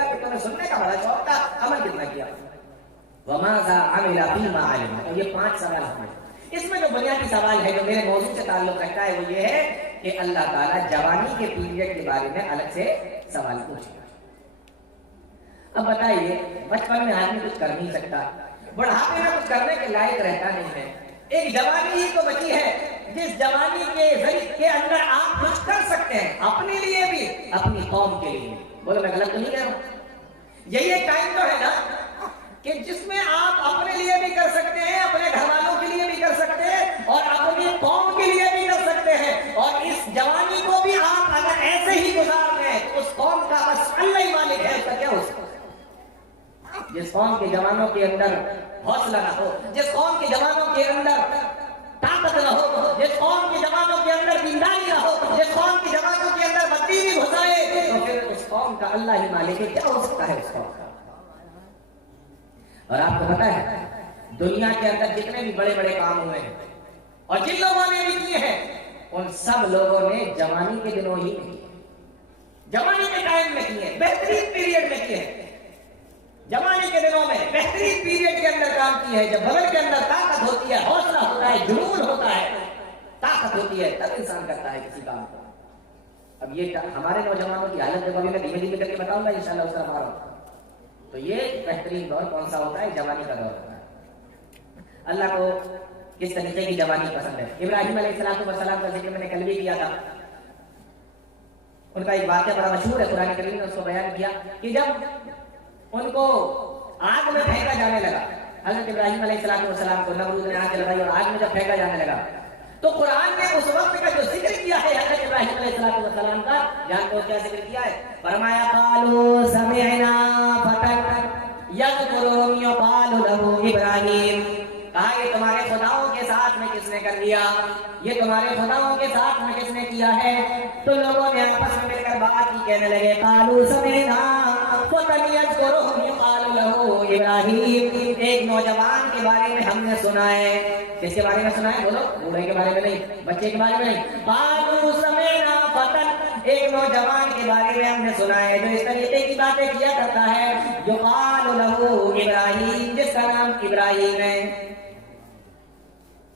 گا کہ تمہیں سننے کا بڑا شوق تھا، عمل کتنا کیا؟ وَمَاذَا عَمِلَ فِيمَا عَلِمَ. تو یہ 5 سوال ہیں. اس میں جو بنیادی سوال ہے جو میرے موضوع سے تعلق رکھتا ہے وہ یہ ہے کہ اللہ تعالیٰ جوانی کے پیریڈ کے بارے میں الگ سے سوال پوچھے گا. اب بتائیے، بچپن میں آدمی کچھ کر نہیں سکتا، بڑھاپے میں کچھ کرنے کے لائق رہتا نہیں ہے، ایک جوانی ہی تو بچی ہے جس جوانی کے ذریعے کے اندر آپ کچھ کر سکتے ہیں، اپنے لیے بھی اپنی قوم کے لیے. بولو میں غلط تو نہیں کہہ رہا ہوں؟ یہی ایک ٹائم تو ہے نا کہ جس میں آپ اپنے لیے بھی کر سکتے ہیں، اپنے گھر والوں کے لیے بھی کر سکتے ہیں اور اپنی قوم کے لیے بھی کر سکتے ہیں. اور اس جوانی کو بھی آپ اگر ایسے ہی گزار دیں تو اس قوم کا بس اللہ ہی مالک ہے، اس کا کیا ہو سکتا ہے؟ جس قوم کے جوانوں کے اندر حوصلہ نہ ہو، جس قوم کے جوانوں کے اندر طاقت نہ ہو، جس قوم کے جوانوں کے اندر دینداری نہ ہو، جس قوم کے جوانوں کے اندر بددینی گھسائے، تو پھر اس قوم کا اللہ ہی مالک ہے. کیا ہو سکتا ہے اس قوم کا؟ اور آپ کو پتا ہے دنیا کے اندر جتنے بھی بڑے بڑے کام ہوئے ہیں اور جن لوگوں نے بھی کیے ہیں ان سب لوگوں نے جوانی کے دنوں ہی میں کیے، جوانی کے ٹائم میں کیے، بہترین پیریڈ میں کیے، جوانی کے دنوں میں بہترین پیریڈ کے اندر کام کی ہے. جب بدن کے اندر طاقت ہوتی ہے، حوصلہ ہوتا ہے، جنون ہوتا ہے، طاقت ہوتی ہے، تب انسان کرتا ہے کسی کام کو. اب یہ ہمارے نوجوانوں کی حالت جب ابھی میں دھیمے دھیمے کر کے بتاؤں گا انشاءاللہ اس طرف آ رہا ہوں. تو یہ بہترین دور کون سا ہوتا ہے؟ جوانی کا دور ہوتا ہے. اللہ کو کس طریقے کی جوانی پسند ہے؟ ابراہیم علیہ السلام کا ذکر میں نے کل بھی کیا تھا. ان کا ایک واقعہ بڑا مشہور ہے، قرآن کریم نے اس کو بیان کیا کہ جب ان کو آگ میں پھینکا جانے لگا، حضرت ابراہیم علیہ السلام کو نمرود نے آگ جلائی اور آگ میں جب پھینکا جانے لگا تو قرآن نے اس وقت کا جو ذکر کیا ہے حضرت ابراہیم علیہ السلام کا، جانتے ہو کیا ذکر کیا ہے؟ فرمایا قالوا سمعنا فتى یذکرهم یقال له ابراہیم. کہا یہ تمہارے خداؤں کے ساتھ میں کس نے کر دیا؟ یہ تمہارے خداؤں کے ساتھ میں کس نے کیا ہے؟ تو لوگوں نے آپس میں مل کر بات کی، کہنے لگے قالوا سمعنا فتى یذکرهم یقال له ابراہیم. ایک نوجوان کے بارے میں ہم نے سنا ہے. کس کے بارے میں سنا ہے؟ بولو، بوڑھے کے بارے میں نہیں، بچے کے بارے میں نہیں. قالوا سمعنا فتى، ایک نوجوان کے بارے میں ہم نے سنا ہے جو اس طریقے کی باتیں کیا کرتا ہے، یقال له ابراہیم، جس کا نام ابراہیم ہے.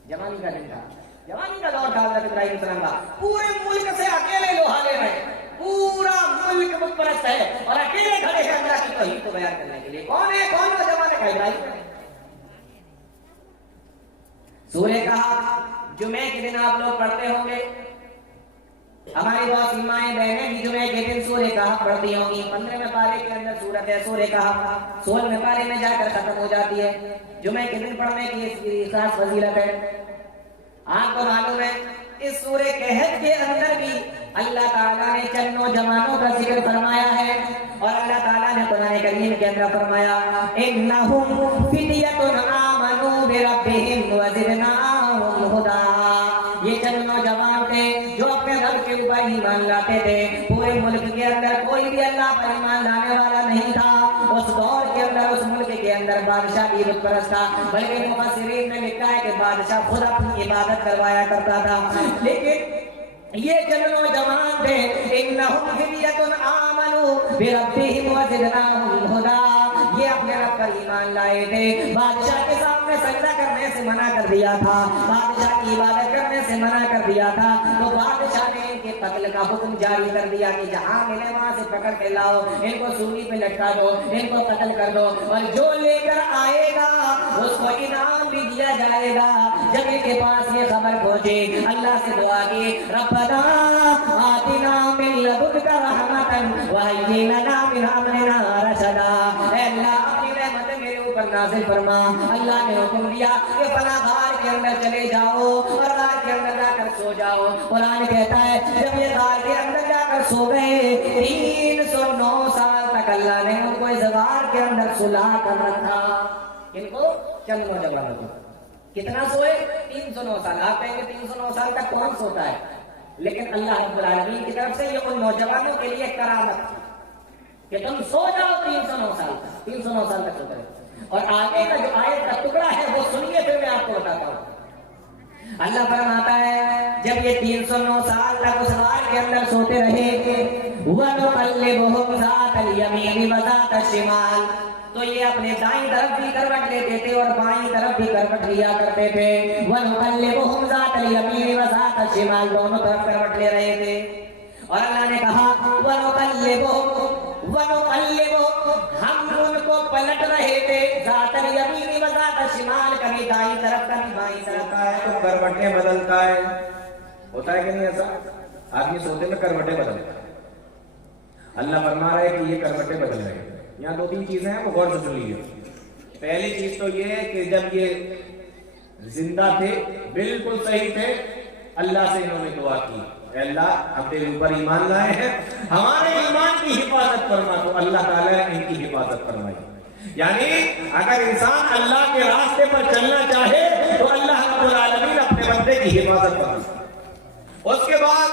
جوانی کا دن تھا، جوانی کا دور تھا حضرت ابراہیم علیہ السلام کا. پورے ملک سے اکیلے لوہا لے رہے، پورا ملک بت پرست ہے اور اکیلے کھڑے ہیں اللہ کی توحید کو بیان کرنے کے لیے. کون ہے؟ کون نوجوان ہے؟ ابراہیم ہے. سورہ کہا جمعے کے دن آپ لوگ پڑھتے ہوں گے، ہماری بہت سی مائیں بہنیں بھی جمعے کے دن سورہ کہا پڑھتی ہوں گی. 15ویں پارے کے اندر سورت ہے سورہ کہا، 16ویں پارے میں جا کر ختم ہو جاتی ہے. جمعے کے دن پڑھنے کی اس کی خاص فضیلت ہے. آپ کو معلوم ہے اس سورہ کہف کے اندر بھی اللہ تعالیٰ نے چند نوجوانوں کا ذکر فرمایا ہے اور اللہ تعالیٰ نے قرآن کریم کے اندر فرمایا انہم فدیۃ آمنوا بربہم وزدناہم ہدی. یہ چند نوجوان تھے جو اپنے رب کے اوپر ایمان لاتے تھے. پورے ملک کے اندر کوئی بھی اللہ پر ایمان لانے والا نہیں تھا. اس دور کے اندر اس ملک کے اندر بادشاہ بھی بت پرست تھا، بلکہ مفسرین نے لکھا ہے کہ بادشاہ خود اپنی عبادت کروایا کرتا تھا. لیکن یہ چند نوجوان تھے انہم فدیۃ آمنوا بربہم وزدناہم ہدی، یہ اپنے رب پر ایمان لائے تھے. بادشاہ کے سامنے سجدہ کرنے سے منع کر دیا تھا، بادشاہ کی عبادت کرنے سے منع کر دیا تھا. تو بادشاہ نے ان کے قتل کا حکم جاری کر دیا کہ جہاں ملے وہاں سے پکڑ کے لاؤ، ان کو سولی پہ لٹکا دو، ان کو قتل کر دو، اور جو لے کر آئے گا اس کو انعام بھی دیا جائے گا. جب ان کے پاس یہ خبر پہنچی، اللہ سے دعا کی ربنا آتنا من لدنک رحمۃ وہیئ لنا من امرنا رشدا. اے اللہ اپنی رحمت میرے اوپر نازل فرما. اللہ نے حکم دیا کہ فلاں غار کے اندر چلے جاؤ اور غار کے اندر جا کر سو جاؤ. قرآن کہتا ہے جب یہ غار کے اندر جا کر سو گئے 309 سال تک اللہ نے ان کو اس غار کے اندر سلا کر رکھا. ان کو چند نوجوانوں کو کتنا سوئے؟ 309 سال. آپ کہیں گے 309 سال تک کون سوتا ہے؟ لیکن اللہ رب العالمین کی طرف سے یہ ان نوجوانوں کے لیے کرامت کہ تم سو جاؤ 309 سال تک، 309 سال تک سو کرے. اور آگے کا جو آیت کا ٹکڑا ہے وہ سنیے، پھر میں آپ کو بتاتا ہوں. اللہ فرماتا ہے جب یہ 309 سال تک اس غار کے اندر سوتے رہے وَنُقَلِّبُهُمْ ذَاتَ الْيَمِينِ وَذَاتَ الشِّمَالِ، تو یہ اپنے دائیں طرف بھی کروٹ لیتے تھے اور بائیں طرف بھی کروٹ لیا کرتے تھے. وَنُقَلِّبُهُمْ ذَاتَ الْيَمِينِ وَذَاتَ الشِّمَالِ، دونوں طرف کروٹ لے رہے تھے. اور اللہ نے کہا وَنُقَلِّبُهُمْ، ہم ان کو پلٹ رہے تھے. ذات الیمین و ذات الشمال، کبھی دائیں طرف کبھی بائیں طرف. تو کروٹیں بدلتا ہے، ہوتا ہے کہ نہیں ایسا؟ آدمی سوتے میں کروٹیں بدلتا ہے. اللہ فرما رہا ہے کہ یہ کروٹیں بدل رہے ہیں. یہاں دو تین چیزیں ہیں، وہ غور سے سن لیجیے. پہلی چیز تو یہ ہے کہ جب یہ زندہ تھے، بالکل صحیح تھے، اللہ سے انہوں نے دعا کی، اے اللہ ہم تیرے اوپر ایمان لائے ہیں، ہمارے ایمان کی حفاظت فرما. تو اللہ تعالیٰ نے ان کی حفاظت فرمائی. یعنی اگر انسان اللہ کے راستے پر چلنا چاہے تو اللہ رب العالمین اپنے بندے کی حفاظت فرمائے. اس کے بعد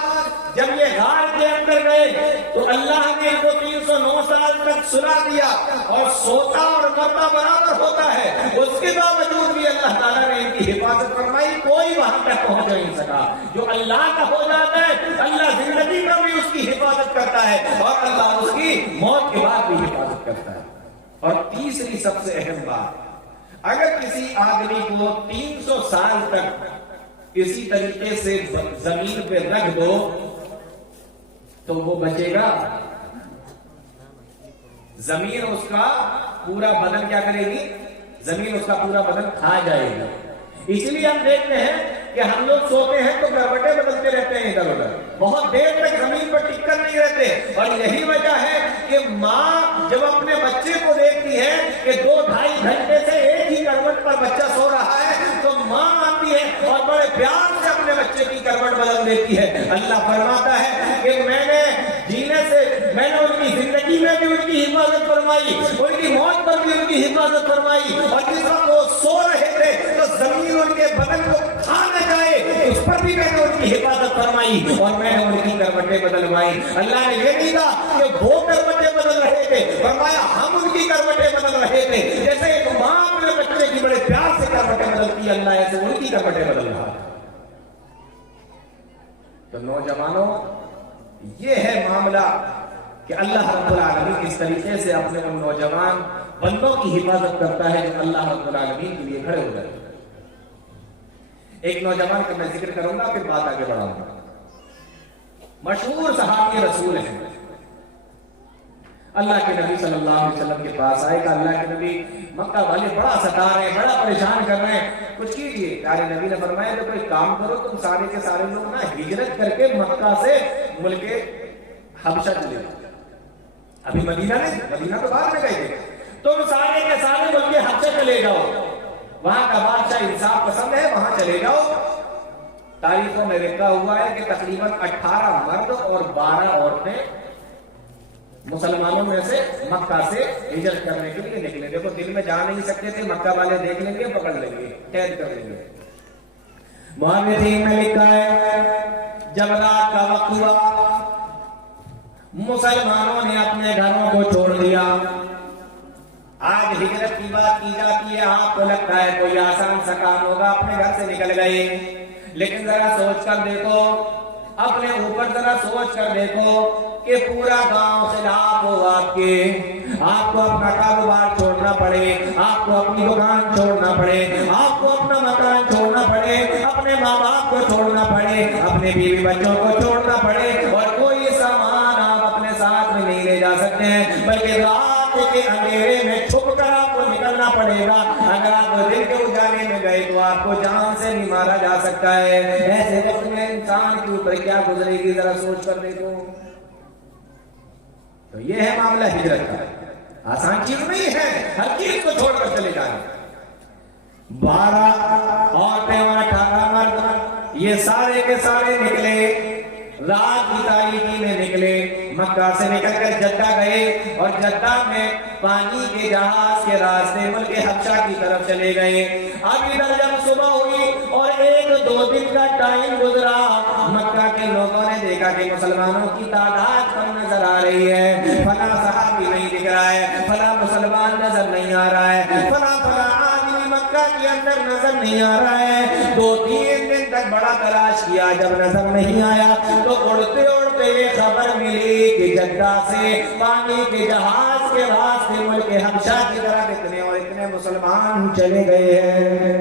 جب یہ غار کے اندر گئے تو اللہ نے ان کو 309 سال تک سلا دیا، اور سوتا اور مرنا برابر ہوتا ہے. اس کے باوجود بھی اللہ تعالیٰ نے ان کی حفاظت فرمائی. کوئی وہاں تک پہنچ نہیں سکا. جو اللہ کا ہو جاتا ہے اللہ زندگی میں بھی اس کی حفاظت کرتا ہے، اور اللہ اس کی موت کے بعد بھی حفاظت کرتا ہے. اور تیسری سب سے اہم بات، اگر کسی آدمی کو 300 سال تک اسی طریقے سے زمین پہ رکھ دو تو وہ بچے گا؟ زمین اس کا پورا بدن کیا کرے گی؟ زمین اس کا پورا بدن کھا جائے گا. اس لیے ہم دیکھتے ہیں کہ ہم لوگ سوتے ہیں تو کروٹیں بدلتے رہتے ہیں ادھر ادھر، بہت دیر تک زمین پر ٹک کر نہیں رہتے. اور یہی وجہ ہے کہ ماں جب اپنے بچے کو دیکھتی ہے کہ 2-2.5 گھنٹے سے ایک ہی کروٹ پر بچہ سو رہا ہے تو ماں آتی ہے اور بڑے پیار سے اپنے بچے کی کروٹ بدل دیتی ہے. اللہ فرماتا ہے کہ میں نے جینے سے، میں نے ان کی زندگی میں بھی ان کی حفاظت فرمائی، ان کی موت پر بھی ان کی حفاظت فرمائی. اور جس وقت وہ سو رہے تھے تو زمین ان کے بدن کو کھا نہ جائے اس پر بھی میں نے ان کی حفاظت فرمائی، اور میں نے ان کی کروٹیں بدلوائی. اللہ نے یہ نہیں کہا کہ وہ کروٹیں بدل رہے تھے، فرمایا ہم ان کی کروٹیں بدل رہے تھے. جیسے ایک ماں اپنے بچے کی بڑے پیار سے کروٹیں بدلتی ہے، اللہ ایسے ان کی کروٹیں بدل رہا ہے. تو نوجوانوں، یہ ہے معاملہ کہ اللہ رب العالمین اس طریقے سے اپنے ان نوجوان بندوں کی حفاظت کرتا ہے جو اللہ رب العالمین کے لیے کھڑے ہو جاتے ہیں. ایک نوجوان کا میں ذکر کروں گا، پھر بات آگے بڑھاؤں گا. مشہور صحابی رسول ہیں، اللہ کے نبی صلی اللہ علیہ وسلم کے پاس آئے کہ اللہ کے نبی مکہ والے بڑا ستا رہے ہیں، بڑا پریشان کر رہے ہیں، کچھ کیجیے. پیارے نبی نے فرمایا تو کوئی کام کرو، تم سارے کے سارے لوگ نا ہجرت کر کے مکہ سے ملک حبشہ چلے جاؤ. ابھی مدینہ تو بعد میں گئے تھے. تم سارے کے سارے ملک حبشہ چلے جاؤ، وہاں کا بادشاہ انصاف پسند ہے، وہاں چلے جاؤ. تاریخوں میں لکھا ہوا ہے کہ تقریباً 18 مرد اور 12 عورتیں مسلمانوں میں سے مکہ سے ہجرت کرنے کے لیے نکلے. دیکھو دل میں جا نہیں سکتے تھے، مکہ والے دیکھ لیں گے، پکڑ لیں گے، قید کر لیں گے. مؤرخین میں لکھا ہے جب رات کا وقت ہوا مسلمانوں نے اپنے گھروں کو چھوڑ دیا. آج ہجرت کی بات کی جاتی ہے، آپ کو لگتا ہے کوئی آسان سا کام ہوگا، اپنے گھر سے نکل گئے. لیکن ذرا سوچ کر دیکھو، اپنے اوپر ذرا سوچ کر دیکھو کہ پورا گاؤں خلاف ہو آپ کے، آپ کو اپنا کاروبار چھوڑنا پڑے، آپ کو اپنی دکان چھوڑنا پڑے، آپ کو اپنا مکان چھوڑنا پڑے، اپنے ماں باپ کو چھوڑنا پڑے، اپنے بیوی بچوں کو چھوڑنا پڑے، اور کوئی سامان آپ اپنے ساتھ میں نہیں لے جا سکتے ہیں، بلکہ رات کے اندھیرے میں چھپ کر آپ کو نکلنا پڑے گا. اگر آپ دن کے اجالے میں گئے تو آپ کو جان سے نہیں مارا جا سکتا ہے. ایسے وقت میں انسان کے اوپر کیا گزرے گی، ذرا سوچ کر دیکھو. تو یہ ہے معاملہ ہجرت کا. آسان چیز نہیں ہے، ہر چیز کو چھوڑ کر چلے جانا. 12 عورتیں اور 18 مرد یہ سارے کے سارے نکلے، رات کی تاریکی میں نکلے، مکہ سے نکل کر جدہ گئے، اور جدہ میں پانی کے جہاز کے راستے ملک حبشہ کی طرف چلے گئے. اب ادھر جب صبح ہوئی اور 1-2 دن کا ٹائم گزرا، مکہ کے لوگوں نے دیکھا کہ مسلمانوں کی تعداد کم نظر آ رہی ہے، فلاں صحابی نہیں دکھ رہا ہے، فلاں مسلمان نظر نہیں آ رہا ہے، فلاں آدمی مکہ کے اندر نظر نہیں آ رہا ہے. 2-3 دن تک بڑا تلاش کیا، جب نظر نہیں آیا تو اڑتے اڑتے پہنچتے یہ خبر ملی کہ جدہ سے پانی کے جہاز کے واسطے ملک حبشہ کی طرف اتنے اور اتنے مسلمان چلے گئے ہیں،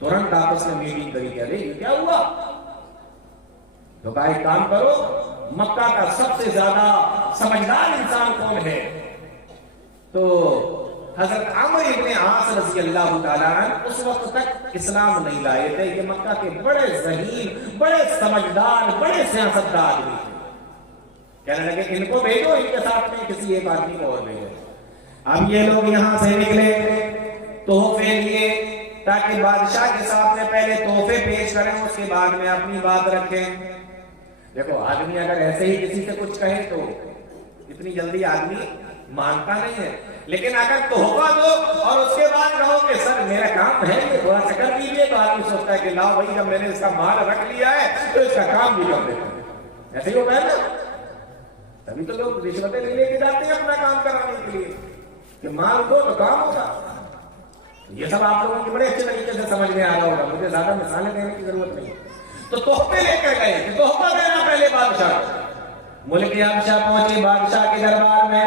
ترنت آپس میں میٹنگ کری کہ یہ کیا ہوا؟ تو کہا ایک کام کرو، مکہ کا سب سے زیادہ سمجھدار انسان کون ہے؟ تو حضرت عمرو ابن عاص رضی اللہ تعالیٰ عنہ اس وقت تک اسلام نہیں لائے تھے، یہ مکہ کے بڑے ذہین، بڑے سمجھدار، بڑے سیاستدار آدمی تھے۔ کہنے لگے ان کو بھیجو، ان کے ساتھ میں کسی ایک آدمی کو اور بھیجو۔ اب یہ لوگ یہاں سے نکلے تحفے لیے تاکہ بادشاہ کے سامنے پہلے تحفے پیش کریں، اس کے بعد میں اپنی بات رکھیں۔ دیکھو آدمی اگر ایسے ہی کسی سے کچھ کہے تو اتنی جلدی آدمی مانتا نہیں ہے، لیکن اگر تحفہ دو اور اس کے بعد کہو کہ سر میرا کام ہے یہ تھوڑا سا کر دیجیے، تو آدمی سوچتا ہے کہ لاؤ بھائی جب میں نے اس کا مال رکھ لیا ہے تو اس کا کام بھی کر دیتے ہیں۔ ایسے ہی ہوتا ہے نا، تبھی تو لوگ رشوتیں لے کے جاتے ہیں اپنا کام کرانے کے لیے کہ مال دو تو کام ہوگا۔ یہ سب آپ لوگوں کی بڑے اچھے طریقے سے سمجھ میں آ رہا ہوگا، مجھے زیادہ مثالیں دینے کی ضرورت نہیں۔ تو تحفے لے کر گئے کہ تحفہ دینا پہلے بادشاہ کو۔ ملک حبشہ پہنچے بادشاہ کے دربار میں،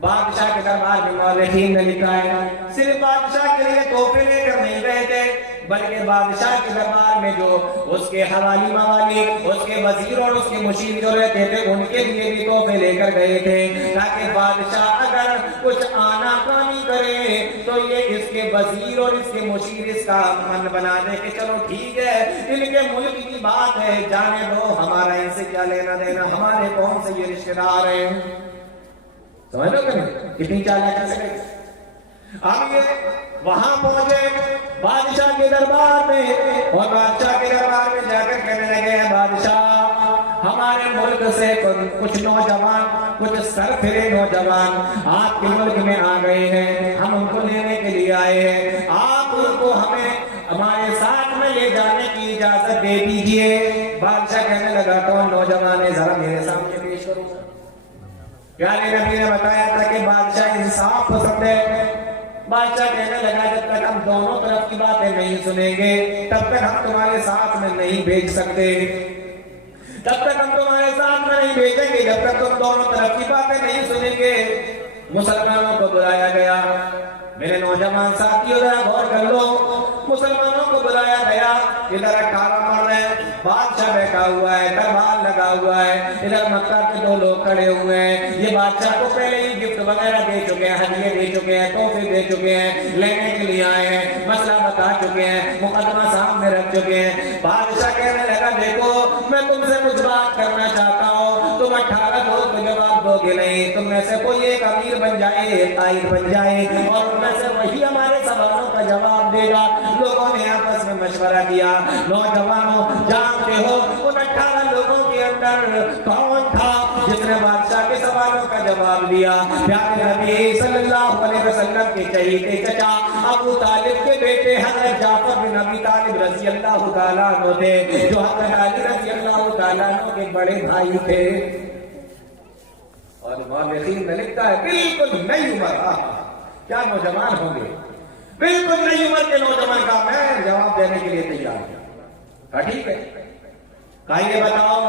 بادشاہ کے دربار میں مورخین نے لکھا ہے صرف بادشاہ کے لیے تحفے لے کر نہیں گئے تھے، بلکہ بادشاہ کے دربار میں جو اس کے حوالی موالی، اس کے وزیر اور اس کے مشیر جو رہتے تھے ان کے لیے بھی تحفے لے کر گئے تھے، تاکہ بادشاہ اگر کچھ آنا کانی کرے تو یہ اس کے وزیر اور اس کے مشیر اس کا من بنا دے کہ چلو ٹھیک ہے ان کے ملک کی بات ہے جانے دو، ہمارا ان سے کیا لینا دینا، ہمارے کون سے یہ رشتے دار ہیں۔ سمجھ لو کہ کتنی چالاکی سے گئی۔ اب یہ وہاں پہنچے بادشاہ کے دربار میں، اور بادشاہ کے دربار میں جا کر کہنے لگے بادشاہ ہمارے ملک سے کچھ نوجوان، کچھ سرفرے نوجوان آپ کے ملک میں آ گئے ہیں، ہم ان کو لینے کے لیے آئے ہیں، آپ ان کو ہمیں ہمارے ساتھ میں لے جانے کی اجازت دے دیجئے۔ بادشاہ کہنے لگا کون نوجوان ہے ذرا میرے سامنے پیش کرو۔ پیارے نبی نے بتایا تھا کہ بادشاہ انصاف پسند ہے۔ بادشاہ کہنے لگا جب تک ہم دونوں طرف کی باتیں نہیں سنیں گے تب تک ہم تمہارے ساتھ میں نہیں بھیج سکتے، تب تک ہم تمہارے ساتھ میں نہیں بھیجیں گے جب تک تم دونوں طرف کی باتیں نہیں سنیں گے۔ مسلمانوں کو بلایا گیا، میرے نوجوان ساتھیوں ذرا غور کر لو، مسلمانوں کو بلایا گیا، ادھر 18 مرد ہے، بادشاہ بیٹھا ہوا ہے، دربار لگا ہوا ہے، ادھر مکہ کے 2 لوگ کھڑے ہوئے ہیں، یہ بادشاہ کو پہلے ہی گفٹ وغیرہ دے چکے ہیں، ہدیے دے چکے ہیں، تحفے دے چکے ہیں، لینے کے لیے آئے ہیں، مسئلہ بتا چکے ہیں، مقدمہ سامنے رکھ چکے ہیں۔ بادشاہ کہنے لگا دیکھو میں تم سے کچھ بات کرنا چاہتا ہوں، تم 18 لوگ کو جواب دو گے نہیں، تم میں سے کوئی ایک امیر بن جائے، ایک قائد بن جائے اور ان میں سے وہی ہمارے سوالوں کا جواب دے گا۔ لوگوں نے آپس میں مشورہ کیا، نوجوانوں جانتے ہو ان 18 لوگوں کے اندر کون تھا جس نے بادشاہ کے سوالوں کا جواب دیا؟ پیارے نبی صلی اللہ علیہ وسلم کے چہیتے چچا ابو طالب کے بیٹے حضرت جعفر بن ابی طالب رضی اللہ تعالیٰ عنہ تھے، جو حضرت علی رضی اللہ تعالیٰ عنہ کے بڑے بھائی تھے۔ اور مورخین نے لکھا ہے بالکل نئی عمر، کیا نوجوان ہوں گے، بالکل نئی عمر کے نوجوان کا میں جواب دینے کے لیے تیار ہوں۔ کہا ٹھیک ہے، کہا یہ بتاؤ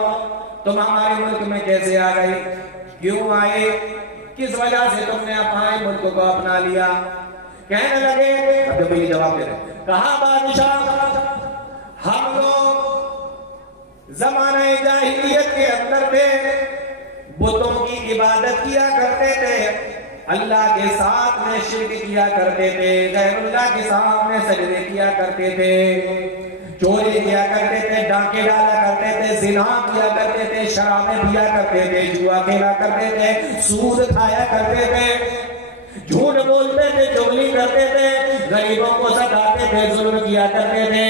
تم ہمارے ملک میں کیسے آ گئے، کیوں آئے، کس وجہ سے تم نے ہمارے ملک کو اپنا لیا؟ کہنے لگے اب جب یہ جواب دے رہے، کہا بادشاہ ہم لوگ زمانہ جاہلیت کے اندر تھے، بتوں کی عبادت کیا کرتے تھے، اللہ کے ساتھ میں شرک کیا کرتے تھے، غیر اللہ کے سامنے سجدے کیا کرتے تھے، چوری کیا کرتے تھے، ڈاکے ڈالا کرتے تھے، زنا کیا کرتے تھے، شرابیں پیا کرتے تھے، جوا کھیلا کرتے تھے، سود کھایا کرتے تھے، جھوٹ بولتے تھے، چغلی کرتے تھے، غریبوں کو ستاتے تھے، ظلم کیا کرتے تھے۔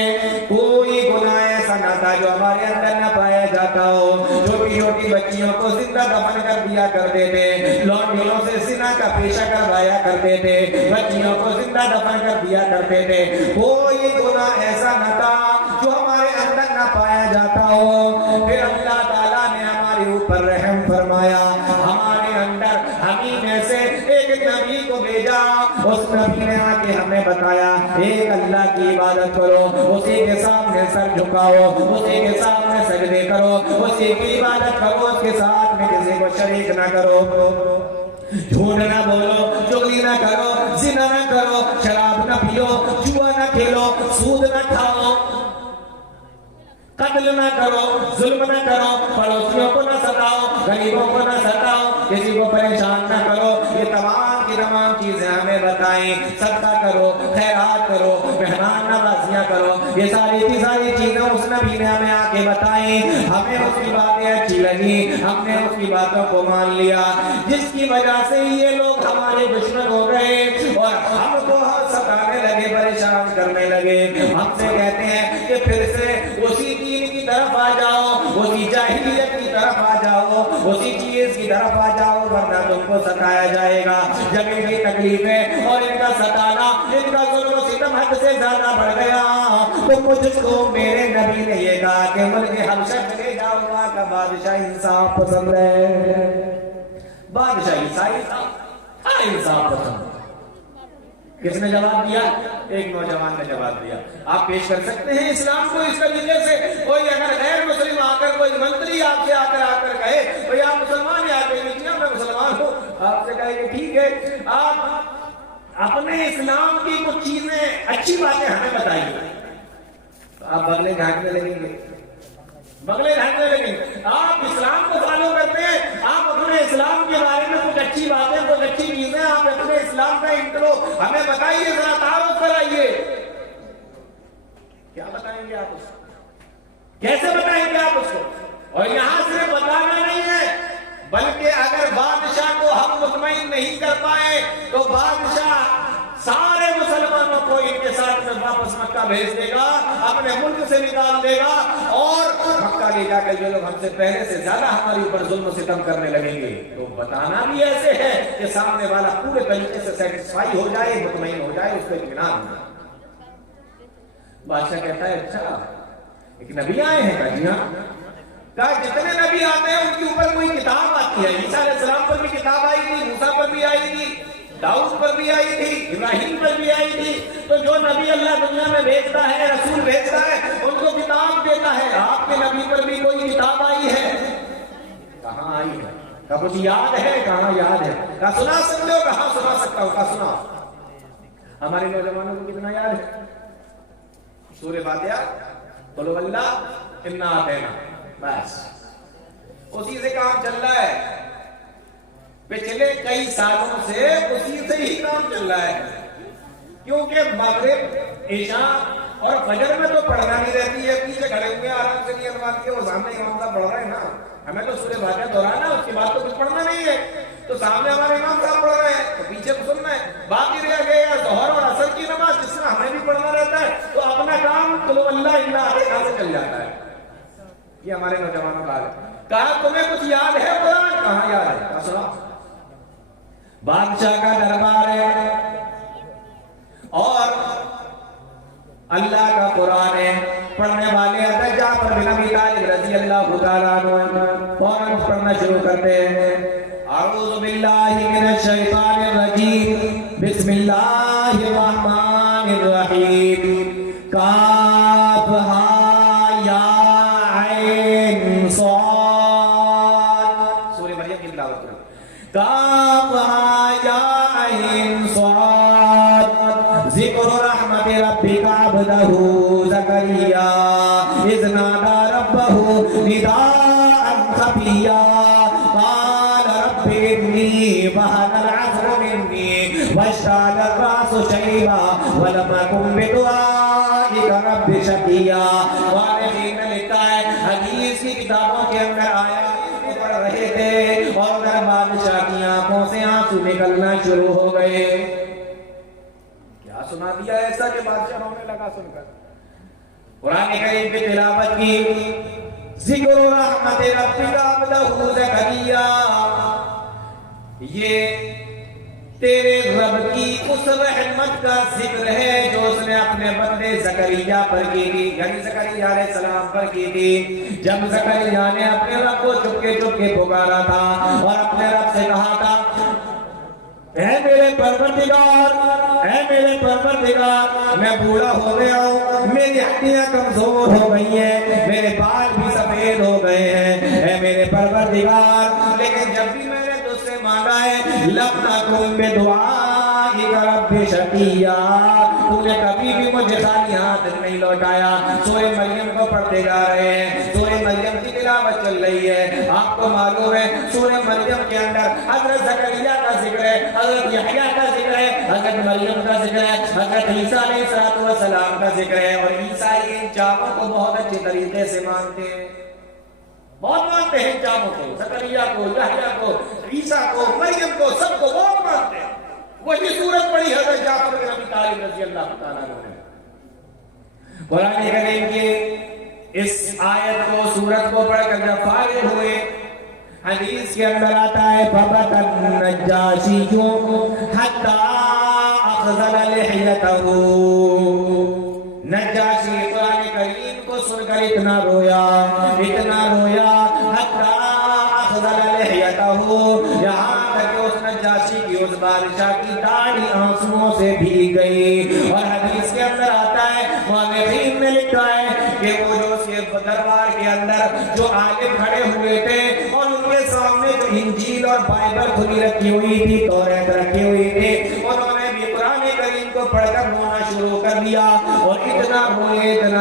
کوئی گناہ ایسا نہ تھا جو ہمارے اندر نہ پایا جاتا ہو۔ چھوٹی چھوٹی بچیوں کو زندہ دفن کر دیا کرتے تھے، لونڈیوں سے زنا کا پیشہ کروایا کرتے تھے، بچیوں کو زندہ دفن کر دیا کرتے تھے۔ کوئی گناہ ایسا نہ تھا جو ہمارے اندر نہ پایا جاتا ہو۔ پھر اللہ تعالیٰ نے ہمارے اوپر رحم فرمایا، ہمارے اندر ہمیں میں سے ایک نبی کو بھیجا، اس نبی نے آ کے ہمیں بتایا ایک اللہ کی عبادت کرو، اسی کے سامنے سر جھکاؤ، اسی کے سامنے سجدے کرو، اسی کی عبادت کرو، اس کے ساتھ میں کسی کو شریک نہ کرو، جھوٹ نہ بولو، چغلی نہ کرو، زنا نہ کرو، شراب نہ پیو، جوا نہ کھیلو، سود نہ کھاؤ، قتل نہ کرو، ظلم نہ کرو، پڑوسیوں کو نہ ستاؤ، غریبوں کو نہ ستاؤ، کسی کو پریشان نہ کرو، یہ تمام کی تمام چیزیں ہمیں بتائیں، صدقہ کرو، خیرات کرو، مہمان نوازیاں کرو، یہ ساری کی ساری چیزیں اس نبی نے ہمیں آ کے بتائیں، ہمیں اس کی باتیں اچھی لگی، ہم نے اس کی باتوں کو مان لیا، جس کی وجہ سے یہ لوگ ہمارے دشمن ہو گئے اور ہم کو ستانے لگے، پریشان کرنے لگے، ہم سے کہتے ہیں کہ پھر سے اسی دین کی طرف آ جاؤ، اسی جاہلیت کی طرف آ جاؤ، اسی چیز کی طرف آ جاؤ، ورنہ تم کو ستایا جائے گا۔ جب ان کی تکلیفیں اور ان کا ستانا، ان کا ظلم و ستم حد سے زیادہ بڑھ گیا تو مجھ کو میرے نبی نے یہ کہا کہ ملک حبشہ لے جاؤ، وہاں کا بادشاہ انصاف پسند ہے۔ بادشاہ عیسائی تھا، انصاف پسند۔ کس نے جواب دیا؟ ایک نوجوان نے جواب دیا۔ آپ پیش کر سکتے ہیں اسلام کو اس طریقے سے؟ کوئی اگر غیر مسلم آ کر، کوئی منتری آپ سے آ کر کہے بھئی آپ مسلمان ہیں، آپ کہیے میں مسلمان ہوں، آپ سے کہے کہ ٹھیک ہے، آپ اپنے اسلام کی کچھ چیزیں، اچھی باتیں ہمیں بتائیے، آپ بغلیں جھانکنے لگیں گے، بغلیں جھانکنے لگیں گے۔ آپ اسلام کو فالو کرتے ہیں، آپ اپنے اسلام کے بارے میں کچھ اچھی باتیں، کچھ اچھی چیزیں، آپ اپنے اسلام کا انٹرو ہمیں بتائیے، ذرا تعارف کرائیے۔ کیا بتائیں گے آپ اس کو؟ کیسے بتائیں گے آپ اس کو؟ اور یہاں صرف بتانا نہیں ہے، بلکہ اگر بادشاہ کو ہم مطمئن نہیں کر پائے تو بادشاہ سارے مسلمانوں کو ان کے ساتھ میں واپس مکہ بھیج دے گا، اپنے ملک سے نکال دے گا، اور مکہ لے جا کر جو لوگ ہم سے پہلے سے زیادہ ہماری اوپر ظلم و ستم کرنے لگیں گے۔ تو بتانا بھی ایسے ہے کہ سامنے والا پورے طریقے سے سیٹسفائی ہو جائے، مطمئن ہو جائے، اس پہ اطمینان ہو جائے۔ بادشاہ کہتا ہے اچھا ایک نبی آئے ہیں؟ کہا جی ہاں۔ کہا جتنے نبی آتے ہیں ان کے اوپر کوئی کتاب آتی ہے، عیسیٰ علیہ السلام پر بھی کتاب آئی تھی، موسیٰ پر بھی آئی تھی، داؤد پر بھی آئی تھی، ابراہیم پر بھی آئی تھی، تو جو نبی اللہ دنیا میں بھیجتا ہے، رسول بھیجتا ہے، ان کو کتاب دیتا ہے، آپ کے نبی پر بھی کوئی کتاب آئی ہے؟ کہاں آئی ہے؟ کہا کچھ یاد ہے؟ کہاں یاد ہے؟ کہا سنا سکتے ہو؟ کہاں سنا سکتا ہوں؟ کہا سنا۔ ہمارے نوجوانوں کو کتنا یاد ہے؟ سورہ فاتحہ، قل هو اللہ، انا اعطینا، بس اسی سے کام چل رہا ہے، پچھلے کئی سالوں سے اسی سے ہی کام چل رہا ہے، کیونکہ مغرب، عشاء اور فجر میں تو پڑھنا نہیں رہتی ہے، پیچھے کھڑے ہوئے آرام سے نہیں انوان کے، وہ سامنے امام صاحب پڑھ رہے ہیں نا، ہمیں تو سورہ فاتحہ دہرانا، اس کے بعد تو کچھ پڑھنا نہیں ہے، تو سامنے ہمارے امام صاحب پڑھ رہے ہیں تو پیچھے کو سننا ہے، باقی رہ گیا ظہر اور عصر کی نماز جس میں ہمیں بھی پڑھنا رہتا ہے، تو اپنا کام قل اللہ الا اعطینا سے چل جاتا ہے۔ یہ ہمارے نوجوانوں کا حال ہے۔ کہا تمہیں کچھ یاد ہے قرآن؟ کہاں یاد ہے؟ کہا سنا۔ بادشاہ کا دربار ہے اور اللہ کا قرآن ہے، پڑھنے والے حضرت جعفر بن ابی طالب رضی اللہ تعالیٰ عنہ فوراً پڑھنا شروع کرتے ہیں۔ اعوذ باللہ من الشیطان الرجیم، بسم اللہ الرحمن الرحیم، کاف ہا یا عین صاد، سورہ مریم کی تلاوت کریں، کاف ہا یا عین صاد، ذکر رحمت ربک عبدہ زکریا اذ نادى ربه نداء خفيا قال رب إني وهن العظم مني واشتعل الرأس شيبا ولم أكن بدعائك رب شقيا۔ وارثین نے لکھا ہے حدیث کی کتابوں کے اندر آیا پڑھ رہے تھے اور اگر بادشاہ کی آنکھوں سے آنسو نکلنا شروع ہو گئے۔ کیا سنا دیا ایسا کہ بادشاہ رونے لگا سن کر؟ قرآن کریم کی تلاوت کی، ذکر رحمت ربک عبدہ زکریا، یہ تیرے رب کی اس رحمت کا ذکر ہے جو اس نے اپنے بندے زکریا پر کی تھی، یعنی زکریا علیہ السلام پر کی تھی۔ جب زکریا نے اپنے رب کو چپکے چپکے پکارا تھا اور اپنے رب سے کہا تھا اے میرے پروردگار، اے میرے پروردگار، میں بوڑھا ہو گیا ہوں، میری ہڈیاں کمزور ہو گئی ہیں، میرے بال بھی سفید ہو گئے ہیں، اے میرے پروردگار، لیکن جب بھی میں نے تجھ سے مانگا ہے لم نکن بدعائک رب شقیا، تو نے کبھی بھی مجھے خالی ہاتھ نہیں لوٹایا۔ سورہ مریم کو پڑھتے جا رہے ہیں، سورہ مریم کی تلاوت چل رہی ہے۔ آپ کو معلوم ہے سورہ مریم کے اندر حضرت زکریا کا ذکر ہے، حضرت یحییٰ کا ذکر ہے، حضرت مریم کا ذکر ہے، حضرت عیسیٰ علیہ السلام کا ذکر ہے، اور عیسائی ان چاروں کو بہت اچھے طریقے سے مانتے ہیں، بہت مانتے ہیں ان چاروں کو، زکریا کو، یحییٰ کو، عیسیٰ کو، مریم کو، سب کو بہت مانتے ہیں۔ وہی سورت پڑھی حضرت جعفر بن ابی طالب رضی اللہ تعالیٰ عنہ نے۔ قرآن کریم کی اس آیت کو، سورت کو پڑھ کر جب فارغ ہوئے، حدیث کے اندر آتا ہے فَبَكَى النَّجَّاشِيُّ حَتَّى أَخْضَلَ لِحْيَتَهُ، نجاشی قرآن کریم کو سن کر اتنا رویا، اتنا رویا، حَتَّى أَخْضَلَ لِحْيَتَهُ، یہاں تک کہ اس نجاشی کی اس بادشاہ کی داڑھی آنسوؤں سے بھیگ گئی۔ اور حدیث کے اندر آتا ہے، مؤرخین نے لکھا ہے کہ وہ جو اس کے دربار کے اندر جو عالم کھڑے ہوئے تھے اور ان کے سامنے جو انجیل اور بائبل کھلی رکھی ہوئی تھی، توریت رکھی ہوئی تھی، انہوں نے بھی قرآن کریم کو پڑھ کر رونا شروع کر دیا، اور اتنا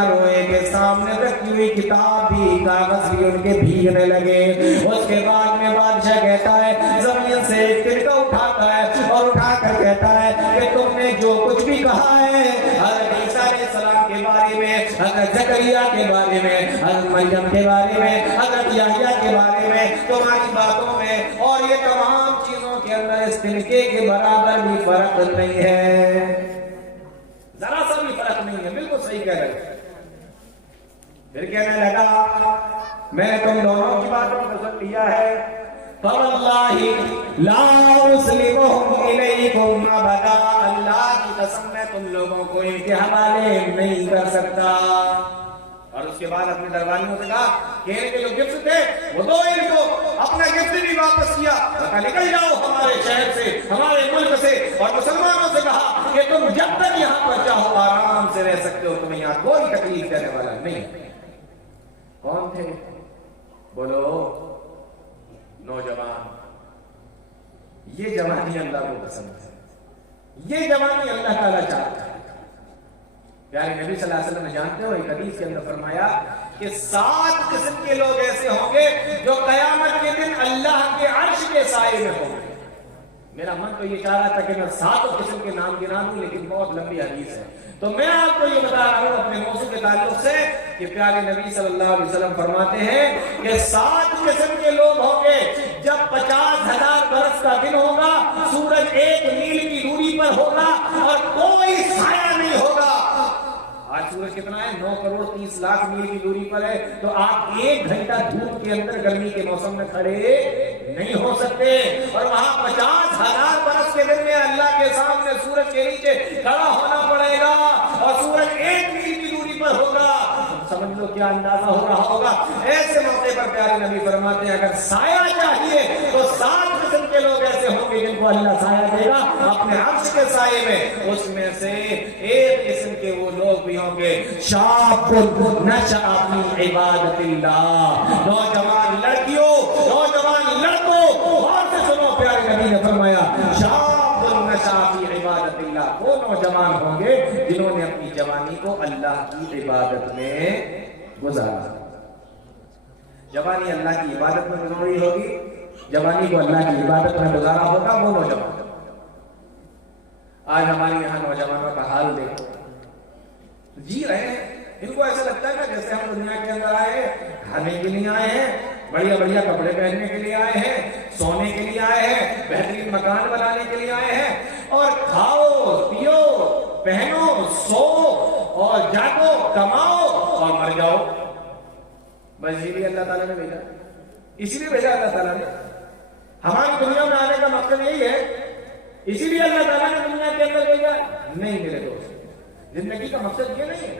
روئے کہ سامنے رکھی ہوئی کتاب بھی، کاغذ بھی ان کے بھیگنے لگے۔ اس کے بعد میں بادشاہ کہتا ہے، زمین سے ایک ترکا اٹھاتا ہے اور اٹھا کر کہتا ہے کہ تم نے جو کچھ بھی کہا ہے حضرت عیسیٰ علیہ السلام کے بارے میں، حضرت زکریا کے بارے میں، حضرت مریم کے بارے میں، حضرت یحییٰ کے بارے میں، تمہاری باتوں میں اور یہ تمام چیزوں کے اندر اس تنکے کے برابر بھی فرق نہیں ہے، ذرا سا بھی فرق نہیں ہے، بالکل صحیح کہہ رہے ہیں۔ پھر کہنے لگا میں نے تم دونوں کی باتوں کو سن لیا ہے، فَوَاللَّهِ لَا أُسْلِمُهُمْ إِلَيْكُمْ أَبَدًا، اللہ کی قسم میں تم لوگوں کو ان کے حوالے نہیں کر سکتا۔ اور اس کے بعد اپنے درباریوں سے کہا کہ ان کے جو گفٹ تھے وہ دو ان کو، اپنا گفٹ بھی واپس کیا، کہا نکل جاؤ ہمارے شہر سے، ہمارے ملک سے، اور مسلمانوں سے کہا کہ تم جب تک یہاں پر چاہو آرام سے رہ سکتے ہو، تمہیں یہاں کوئی تکلیف دینے والا نہیں۔ کون تھے؟ بولو نوجوان۔ یہ جوانی اللہ کو پسند ہے، یہ جوانی اللہ تعالیٰ چاہتا ہے۔ پیارے نبی صلی اللہ علیہ وسلم نے جانتے ہو ایک حدیث کے اندر فرمایا کہ 7 قسم کے لوگ ایسے ہوں گے جو قیامت کے دن اللہ کے عرش کے سائے میں ہوں گے۔ میرا من تو یہ چاہ رہا تھا کہ میں 7 قسم کے نام گنا دوں، لیکن بہت لمبی حدیث ہے، تو میں آپ کو یہ بتا رہا ہوں اپنے موضوع کے تعلق سے کہ پیارے نبی صلی اللہ علیہ وسلم فرماتے ہیں کہ 7 قسم کے لوگ ہوں گے جب 50,000 برس کا دن ہوگا، سورج 1 میل کی دوری پر ہوگا اور کوئی سایہ نہیں ہوگا۔ آج سورج کتنا ہے؟ 9 کروڑ 30 لاکھ میل کی دوری پر ہے، تو آپ 1 گھنٹہ دھوپ کے اندر گرمی کے موسم میں کھڑے نہیں ہو سکتے، اور وہاں 50,000 برس کے دن میں اللہ کے سامنے سورج کے نیچے کھڑا ہونا پڑے گا، اور سورج 1 میل کی دوری پر ہوگا۔ سمجھ لو کیا اندازہ ہو رہا ہوگا۔ ایسے موقع پر پیارے نبی فرماتے ہیں اگر سایہ چاہیے تو 7 قسم کے لوگ ایسے ہوں گے جن کو اللہ سایہ دے گا اپنے عرش کے سائے میں۔ اس میں سے ایک قسم کے وہ لوگ بھی ہوں گے شاب نشأ فی عبادت اللہ، نوجوان لڑکیوں، نوجوان لڑکوں، اور سے سنو پیارے نبی نے فرمایا شاب نشأ فی عبادت اللہ، وہ نوجوان ہوں گے جنہوں نے اپنی جوانی کو اللہ کی عبادت میں گزارا۔ جوانی اللہ کی عبادت میں گزاری ہوگی، جوانی کو اللہ کی عبادت میں گزارا ہوگا وہ نوجوان۔ آج ہمارے یہاں نوجوانوں کا حال دیکھو، جی رہے ہیں، ان کو ایسا لگتا ہے نا جیسے ہم دنیا کے اندر آئے ہیں، کھانے کے لیے آئے ہیں، بڑھیا بڑھیا کپڑے پہننے کے لیے آئے ہیں، سونے کے لیے آئے ہیں، بہترین مکان بنانے کے لیے آئے ہیں، اور کھاؤ پیو پہنو سو اور جاگو کماؤ اور مر جاؤ، بس اسی لیے اللہ تعالیٰ نے بھیجا، اسی لیے بھیجا اللہ تعالیٰ نے۔ ہماری دنیا میں آنے کا مقصد یہی ہے، اسی لیے اللہ تعالیٰ نے دنیا کے اندر بھیجا نہیں میرے دوست، زندگی کا مقصد یہ نہیں ہے۔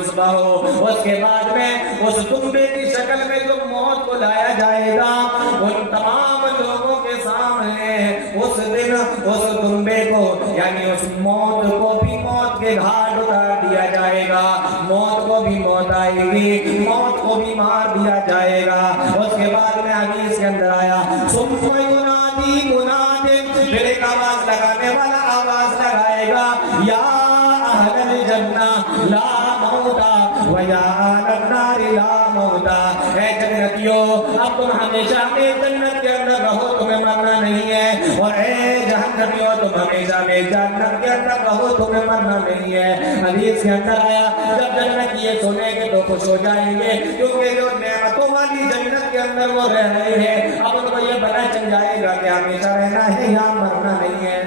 یصبح، اس کے بعد میں اس تنبے کی شکل میں جو موت کو لایا جائے گا ان تمام لوگوں کے سامنے اس دن اس تنبے کو یعنی اس موت کو بھی موت کے گھاٹ اتار دیا جائے گا، موت کو بھی موت آئے گی، موت کو بھی مار دیا جائے گا۔ اس کے بعد میں حدیث کے اندر آیا ثم ینادی مناد، پھر ایک آواز لگانے والا آواز لگائے گا یا اہل الجنہ لا موتا و یا اہل النار لا موتا، اے جنتیوں اب تم ہمیشہ میں جنت کے اندر رہو، تمہیں مرنا نہیں ہے، اور اے جہنمیوں تم ہمیشہ میں جنت کے اندر رہو، تمہیں مرنا نہیں ہے۔ حدیث کے اندر آیا جب جنت یہ سنیں گے تو خوش ہو جائیں گے، کیونکہ جو نعمتوں والی جنت کے اندر وہ رہ رہے ہیں اب ان کو یہ پتہ چل جائے گا کہ ہمیشہ رہنا ہے یا مرنا نہیں ہے۔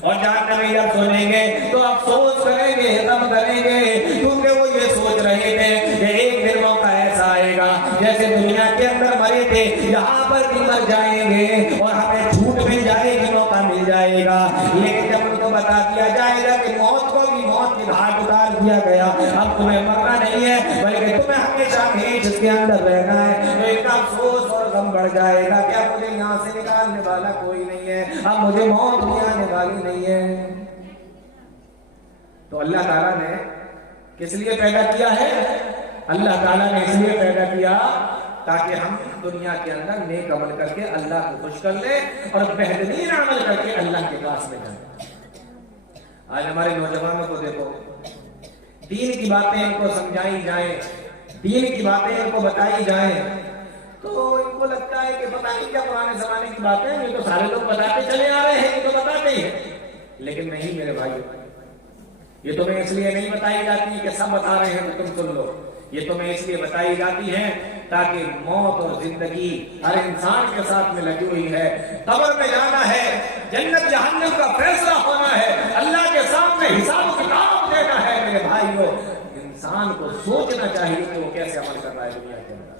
اور جہنمی جب سنیں گے تو افسوس کریں گے، غم کریں گے، کیونکہ وہ یہ سوچ رہے تھے کہ ایک دن موقع ایسا آئے گا جیسے دنیا کے اندر مرے تھے یہاں پر بھی مر جائیں گے اور ہمیں چھوٹ مل جائے گی، موقع مل جائے گا، لیکن جب ان کو بتا دیا جائے گا کہ موت کو بھی موت کی گھاٹ اتار دیا گیا، اب تمہیں مرنا نہیں ہے بلکہ تمہیں ہمیشہ ہمیش اس کے اندر رہنا ہے، تو ایک افسوس اور غم بڑھ جائے گا کہ اب مجھے یہاں سے نکالنے والا کوئی نہیں ہے، اب مجھے موت بھی آنے والی نہیں ہے۔ تو اللہ تعالیٰ نے کس لیے پیدا کیا ہے؟ اللہ تعالیٰ نے اس لیے پیدا کیا تاکہ ہم دنیا کے اندر نیک عمل کر کے اللہ کو خوش کر لیں اور بہترین عمل کر کے اللہ کے پاس میں جائیں۔ آج ہمارے نوجوانوں کو دیکھو، دین کی باتیں ان کو سمجھائی جائیں، دین کی باتیں ان کو بتائی جائیں تو ان کو لگتا ہے کہ پتہ نہیں کیا پرانے زمانے کی باتیں ہیں، یہ تو سارے لوگ بتاتے چلے آ رہے ہیں، یہ تو بتاتے ہی ہیں، لیکن نہیں میرے بھائیو، یہ تمہیں اس لیے نہیں بتائی جاتی کہ سب بتا رہے ہیں تو تم سن لو، یہ تمہیں اس لیے بتائی جاتی ہے تاکہ موت اور زندگی ہر انسان کے ساتھ میں لگی ہوئی ہے، قبر میں جانا ہے، جنت جہنم کا فیصلہ ہونا ہے، اللہ کے سامنے حساب و کتاب دینا ہے۔ میرے بھائیو، انسان کو سوچنا چاہیے کہ وہ کیسے عمل کر رہا ہے دنیا کے اندر۔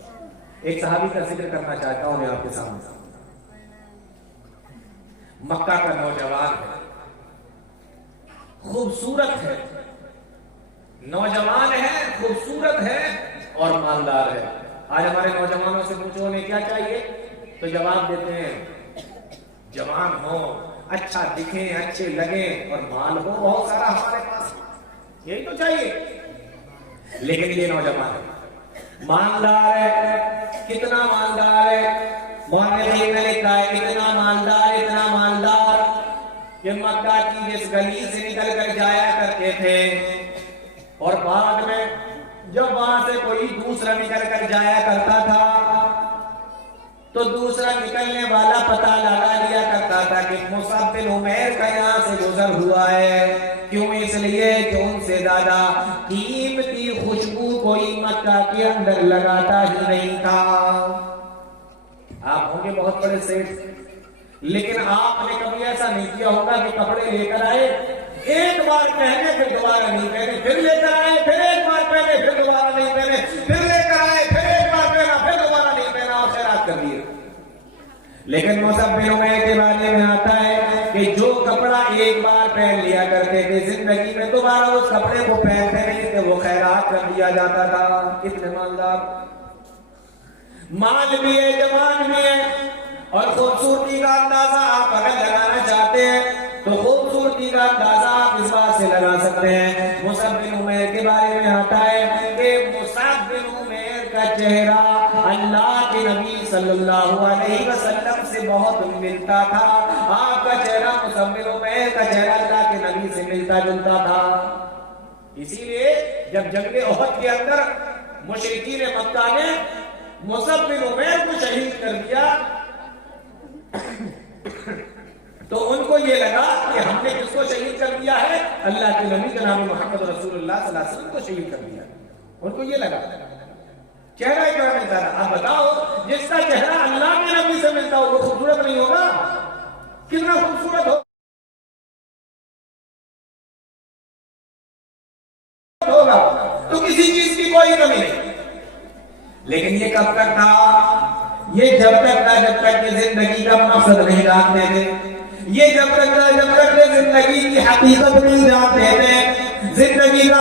ایک صحابی کا ذکر کرنا چاہتا ہوں میں آپ کے سامنے، مکہ کا نوجوان ہے، خوبصورت ہے، نوجوان ہے، خوبصورت ہے اور مالدار ہے۔ آج ہمارے نوجوانوں سے پوچھو انہیں کیا چاہیے تو جواب دیتے ہیں جوان ہو، اچھا دکھیں، اچھے لگیں اور مال ہو بہت سارا ہمارے پاس، یہی تو چاہیے۔ لیکن یہ نوجوان ہے، مالدار ہے، کتنا مالدار ہے، مؤرخین نے لکھا ہے اتنا مالدار کہ مکہ کی جس گلی سے نکل کر جایا کرتے تھے اور بعد میں جب وہاں سے کوئی دوسرا نکل کر جایا کرتا تھا تو دوسرا نکلنے والا پتہ لگا لیا کرتا تھا کہ مصعب بن عمیر کا یہاں سے گزر ہوا ہے، کیوں؟ اس لیے کہ ان سے زیادہ قیمتی خوشبو کوئی مکہ کے اندر لگاتا ہی نہیں تھا۔ آپ ہوں گے بہت بڑے سیٹ، لیکن آپ نے کبھی ایسا نہیں کیا ہوگا کہ کپڑے لے کر آئے، ایک بار پہنے پھر دوبارہ نہیں پہنے، پھر لے کر آئے، پھر ایک بار پہنے پھر دوبارہ نہیں پہنے، پھر لے کر آئے، پھر ایک بار پہنا پھر دوبارہ نہیں پہنا اور خیرات کر دیے۔ لیکن مصعب بن عمیر کے بارے میں آتا ہے کہ جو کپڑا ایک بار پہن لیا کرتے تھے زندگی میں دوبارہ اس کپڑے کو پہنتے نہیں تھے، وہ خیرات کر دیا جاتا تھا۔ کتنے مالدار، مال بھی ہے، جوان بھی ہے، اور خوبصورتی کا اندازہ آپ اگر لگانا چاہتے ہیں تو خوبصورتی کا اندازہ آپ اس بات سے لگا سکتے ہیں۔ مصعب بن عمیر کے بارے میں آتا ہے کہ مصعب بن عمیر کا چہرہ اللہ کے نبی صلی اللہ علیہ وسلم سے بہت ملتا تھا، آپ کا چہرہ مصعب بن عمیر کا چہرہ اللہ کے نبی سے ملتا جلتا تھا۔ اسی لیے جب جنگ احد کے اندر مشرکین مکہ نے مصعب بن عمیر کو شہید کر دیا تو ان کو یہ لگا کہ ہم نے کس کو شہید کر دیا ہے؟ اللہ کے نبی جناب محمد رسول اللہ صلی اللہ علیہ وسلم کو شہید کر دیا۔ ان کو یہ لگا چہرہ ہی کیا ملتا ہے۔ آپ بتاؤ جس کا چہرہ اللہ کے نبی سے ملتا ہو وہ خوبصورت نہیں ہوگا؟ کتنا خوبصورت ہوگا، تو کسی چیز کی کوئی کمی نہیں۔ لیکن یہ کب تک تھا؟ یہ جب تک تھا جب تک کہ زندگی کا مقصد نہیں جانتے تھے، یہ جب تک تھا جب تک کہ زندگی کی حقیقت نہیں جانتے تھے، زندگی کا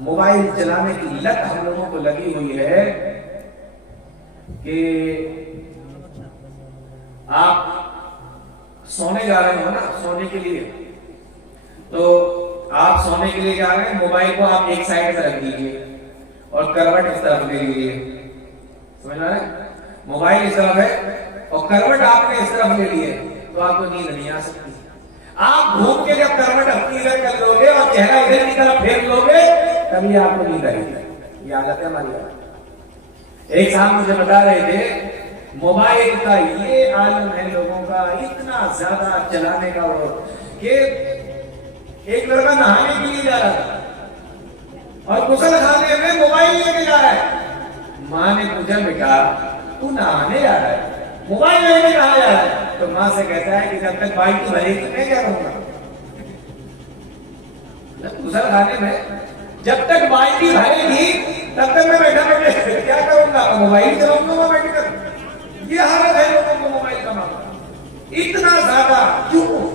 موبائل چلانے کی لت ہم لوگوں کو لگی ہوئی ہے کہ آپ سونے جا رہے ہو نا، سونے کے لیے، تو آپ سونے کے لیے جا رہے ہیں، موبائل کو آپ ایک سائڈ پہ رکھ دیجیے اور کروٹ اس طرف لے لیجیے، سمجھ رہے ہیں؟ موبائل اس طرف ہے اور کروٹ آپ نے اس طرف لے لی ہے تو آپ کو نیند نہیں آ سکتی۔ آپ گھوم کے جب کروٹ اپنی ادھر کر لو گے اور چہرہ ادھر کی طرف پھیر لو گے تبھی آپ کو نیند آئے گی۔ یہ عادت ہے ہماری عادت۔ ایک صاحب مجھے بتا رہے تھے موبائل کا یہ عالم ہے لوگوں کا اتنا زیادہ چلانے کا وہ کہ ایک لڑکا نہانے کے لیے جا رہا تھا اور غسل خانے میں موبائل لے کے جا رہا ہے۔ ماں نے پوچھا بیٹا تو نہانے جا رہا ہے موبائل لے کے کہاں جا رہا ہے؟ تو ماں سے کہتا ہے کہ جب تک بالٹی بھرے گی میں کیا کروں گا؟ غسل خانے میں جب تک بالٹی بھرے گی تب تک میں بیٹھا بیٹھے کیا کروں گا؟ موبائل چلاؤں گا، میں بیٹھ کر۔ یہ حالت ہے لوگوں کو موبائل کا معاملہ اتنا زیادہ کیوں؟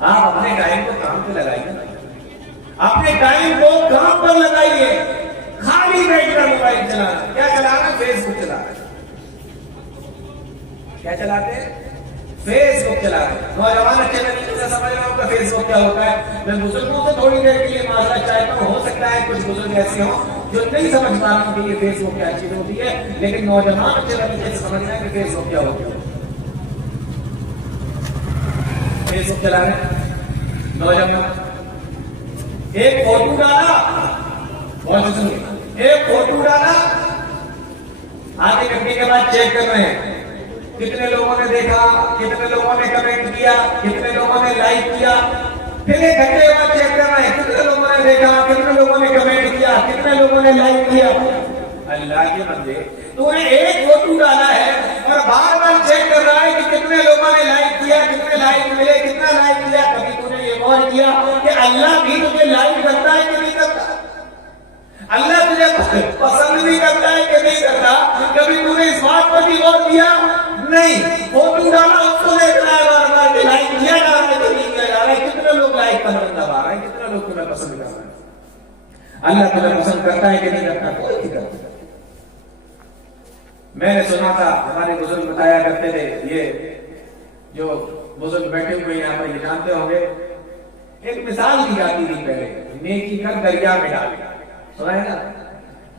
آپ اپنے ٹائم کو کام پہ لگائیے، اپنے ٹائم کو کام پر لگائیے۔ خالی بیٹھ کر موبائل چلانا، کیا چلانا؟ فیس بک چلانا۔ کیا چلاتے ہیں؟ فیس بک چلاتے ہیں۔ نوجوان اچھے طریقے سے سمجھ رہے ہوں کہ فیس بک کیا ہوتا ہے۔ میں بزرگوں سے تھوڑی دیر کے لیے معذرت چاہتا ہوں، ہو سکتا ہے کچھ بزرگ ایسے ہوں جو نہیں سمجھ پا رہے ہیں کہ یہ فیس بک کیا چیز ہوتی ہے، لیکن نوجوان اچھے طریقے سے سمجھ رہے ہیں کہ فیس بک کیا ہوتی ہے۔ فیس بک چلا رہے ہیں نوجوان، ایک فوٹو ڈالا، ایک فوٹو ڈالا، آدھے گھنٹے کے بعد چیک کر رہے ہیں کتنے لوگوں نے دیکھا، کتنے لوگوں نے کمنٹ کیا، کتنے لوگوں نے لائک کیا۔ پھر ایک گھنٹے کے بعد چیک کر رہے ہیں کتنے لوگوں نے دیکھا، کتنے لوگوں نے کمنٹ کیا، کتنے لوگوں نے لائک کیا۔ اللہ کے بندے، تو نے ایک فوٹو ڈالا ہے اور بار بار چیک کر رہا ہے کہ کتنے لوگوں نے لائک کیا، کتنے لائک ملے، کتنا لائک کیا۔ کبھی تو نے یہ غور کیا کہ اللہ بھی تجھے لائک کرتا ہے کہ نہیں کرتا؟ اللہ تجھے پسند بھی کرتا ہے کہ نہیں کرتا؟ کبھی تو نے اس بات پر بھی غور کیا؟ نہیں، فوٹو ڈالا اس کو دیکھ رہا ہے بار بار کہ لائک کیا جا رہا ہے کہ نہیں کیا جا رہا ہے، کتنے لوگ لائک کا بٹن دبا رہے ہیں، کتنے لوگ تمہیں پسند کر رہے ہیں۔ اللہ تمہیں پسند کرتا ہے کہ نہیں کرتا؟ کوئی نہیں کرتا۔ میں نے سنا تھا ہمارے بزرگ بتایا کرتے تھے، یہ جو بزرگ بیٹھے ہوئے یہاں پر یہ جانتے ہوں گے، ایک مثال دی جاتی تھی پہلے، نیکی کر دریا میں ڈال۔ سنا ہے نا؟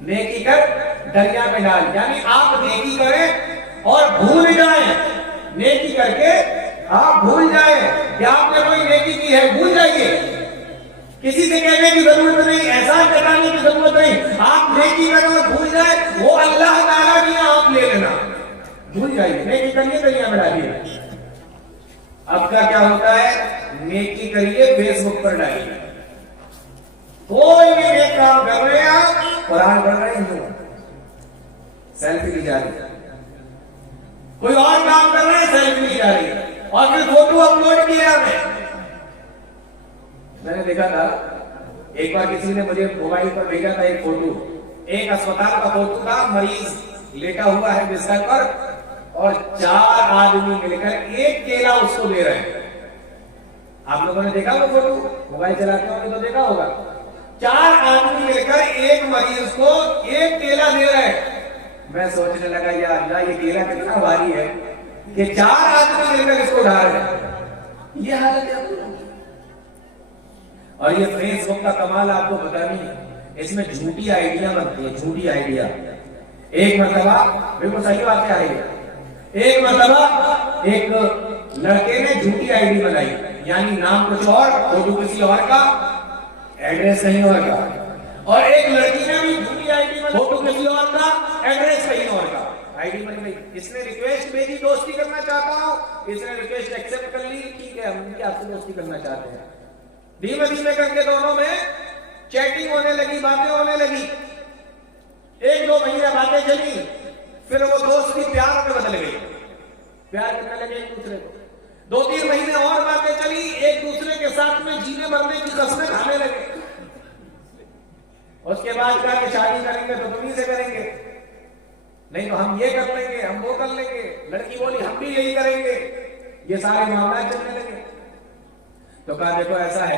نیکی کر دریا میں ڈال، یعنی آپ نیکی کریں اور بھول جائیں، نیکی کر کے آپ بھول جائیں کہ آپ نے کوئی نیکی کی ہے، بھول جائیے، کسی سے کہنے کی ضرورت نہیں، احسان جتانے کی ضرورت نہیں، آپ نیکی کریں اور بھول جائیں، وہ اللہ تعالیٰ کی آپ لے لینا، بھول جائیے، نیکی کریے دریا میں ڈالیے۔ اب کا کیا ہوتا ہے؟ نیکی کریے فیس بک پر ڈالیے، کوئی بھی نیک کام کر رہے ہیں، آپ قرآن پڑھ رہے ہیں، سیلفی لی جا رہی ہے، کوئی اور کام کر رہے ہیں، سیلفی لی جا رہی ہے، اور پھر فوٹو اپلوڈ کیا ہے۔ میں نے دیکھا تھا ایک بار کسی نے مجھے موبائل پر بھیجا تھا ایک فوٹو، ایک اسپتال کا فوٹو تھا، مریض لیٹا ہوا ہے بستر پر اور 4 آدمی مل کر ایک کیلا اس کو دے رہے ہیں۔ آپ لوگوں نے دیکھا وہ فوٹو؟ موبائل چلاتے ہوں تو دیکھا ہوگا۔ 4 آدمی مل کر ایک مریض کو ایک کیلا دے رہے ہیں۔ میں سوچنے لگا یا اللہ، یہ کیلا کتنا بھاری ہے کہ 4 آدمی مل کر اس کو اٹھا رہے ہیں۔ یہ حالت ہے۔ اور یہ فیس بک کا کمال آپ کو پتا نہیں ہے، اس میں جھوٹی آئیڈیا بنتی ہے، جھوٹی آئیڈیا۔ ایک مرتبہ، بالکل صحیح بات کیا ہے، ایک مرتبہ ایک لڑکے نے جھوٹی آئی ڈی بنائی، یعنی نام کچھ اور، فوٹو کسی اور کا، ایڈریس کہیں اور کا، اور ایک لڑکی نے بھی جھوٹی آئی ڈی بنائی، فوٹو کسی اور کا، ایڈریس کہیں اور کا، آئی ڈی بن گئی۔ اس نے ریکویسٹ بھیجی، دوستی کرنا چاہتا ہوں، اس نے ریکویسٹ ایکسپٹ کر لی، ٹھیک ہے ہم بھی آپ سے دوستی کرنا چاہتے ہیں۔ دھیمے دھیمے کر کے دونوں میں چیٹنگ ہونے لگی، باتیں ہونے لگی، 1-2 مہینے باتیں چلی، پھر وہ دوستی پیار میں بدل گئی، پیار کرنے لگے ایک دوسرے کو۔ 2-3 مہینے اور باتیں چلی، ایک دوسرے کے ساتھ میں جینے مرنے کی قسمیں کھانے لگے۔ اس کے بعد کہا کہ شادی کریں گے تو تمہیں سے کریں گے، نہیں تو ہم یہ کر لیں گے، ہم وہ کر لیں گے۔ لڑکی بولی ہم بھی یہی کریں گے۔ یہ سارے معاملات چلنے لگے۔ تو کہا دیکھو ایسا ہے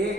1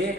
1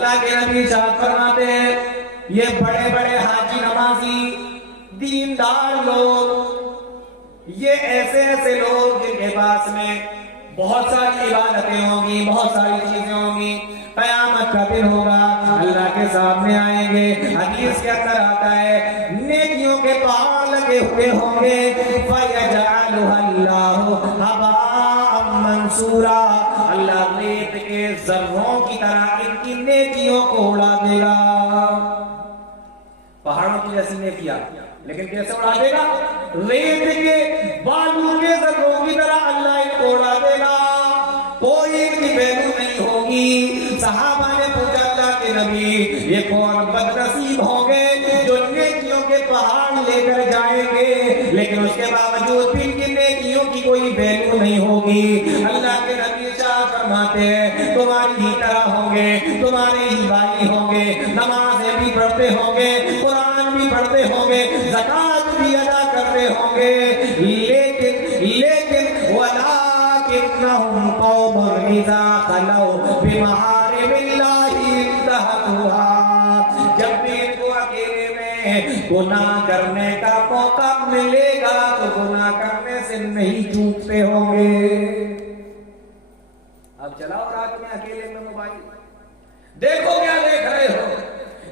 اللہ کے نبی ارشاد فرماتے ہیں یہ بڑے بڑے حاجی نمازی دیندار لوگ، یہ ایسے ایسے لوگ جن کے پاس میں بہت ساری عبادتیں ہوں گی، بہت ساری چیزیں ہوں گی، قیامت کا دن ہوگا، اللہ کے سامنے آئیں گے، حدیث کے اندر آتا ہے نیکیوں کے پہاڑ لگے ہوئے ہوں گے، فَيَجْعَلُهَا اللَّهُ هَبَاءً مَنْثُورًا، اللہ ریت کے ذروں کی طرح ان کی نیکیوں کو اڑا دے گا۔ پہاڑوں کی جیسی نیکیاں، لیکن کیسے اڑا دے گا؟ ریت کے بالوں کے ذروں کی طرح اللہ ان کو اڑا دے گا، کوئی ان کی ویلو نہیں ہوگی۔ صحابہ نے پوچھا اللہ کے نبی یہ کون بد نصیب ہوں گے جو نیکیوں کے پہاڑ لے کر جائیں گے لیکن اس کے باوجود بھی ان کی نیکیوں کی کوئی ویلو نہیں ہوگی؟ اللہ کے نبی ارشاد فرماتے ہیں تمہاری ہی طرح ہوں گے، تمہارے ہی بھائی ہوں گے، نمازیں بھی پڑھتے ہوں گے، قرآن بھی پڑھتے ہوں گے، زکوٰۃ بھی ادا کرتے ہوں گے، لیکن وَلَٰكِنَّهُمْ قَوْمٌ إِذَا خَلَوْا بِمَحَارِمِ اللَّهِ انتهكوها، جب بھی ان کو اکیلے میں گناہ کرنے کا موقع ملے گا تو گناہ کرنے سے نہیں چوکتے ہوں گے۔ اب چلاؤ رات میں اکیلے میں موبائل، دیکھو کیا دیکھ رہے ہو،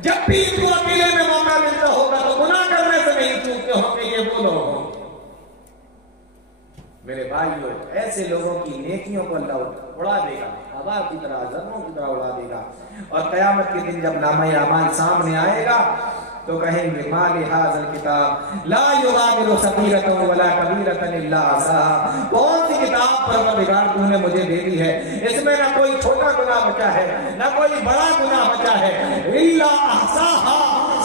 جب بھی ان کو اکیلے میں موقع ملتا ہوگا تو گناہ کرنے سے نہیں چوکتے ہوں گے، یہ وہ لوگ ہوں۔ میرے بھائیو ایسے لوگوں کی نیکیوں کو اللہ اڑا دے گا، ہوا کی طرح، ذروں کی طرح اڑا دے گا، اور قیامت کے دن جب نامہ اعمال سامنے آئے گا تو کہیں گے ما لہذا الکتاب لا یغادر صغیرۃ ولا کبیرۃ الا احصاها، کون سی کتاب پروردگار تو نے مجھے دے دی ہے، اس میں نہ کوئی چھوٹا گناہ بچا ہے نہ کوئی بڑا گناہ بچا ہے، الا احصاها،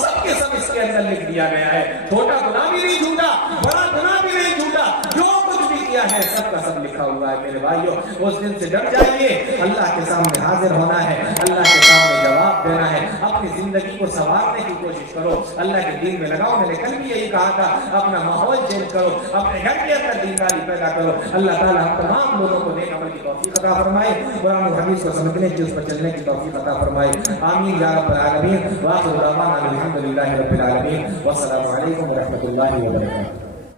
سب کے سب اس کے اندر لکھ دیا گیا ہے، چھوٹا گناہ بھی نہیں جھوٹا، بڑا گناہ بھی نہیں جھوٹا، جو کچھ بھی کیا ہے سب کا سب لکھا ہوا ہے۔ میرے بھائیو اس دن سے ڈر جائیے، اللہ کے سامنے حاضر ہونا ہے، اللہ کے سامنے جواب دینا ہے، اپنی زندگی کو سنوارنے کی کوشش کرو، اللہ کے دین میں لگاؤ۔ میں نے کل بھی یہی کہا تھا اپنا ماحول چینج کرو، اپنے گھر کے اندر دینداری پیدا کرو۔ اللہ تعالیٰ ہم تمام لوگوں کو نیک عمل کی توفیق عطا فرمائے، قرآن و حدیث کو سمجھنے کی، اس پر چلنے کی توفیق عطا فرمائے، آمین یا رب العالمین۔ وآخر دعوانا الحمد للہ رب العالمین، والسلام علیکم ورحمۃ اللہ وبرکاتہ۔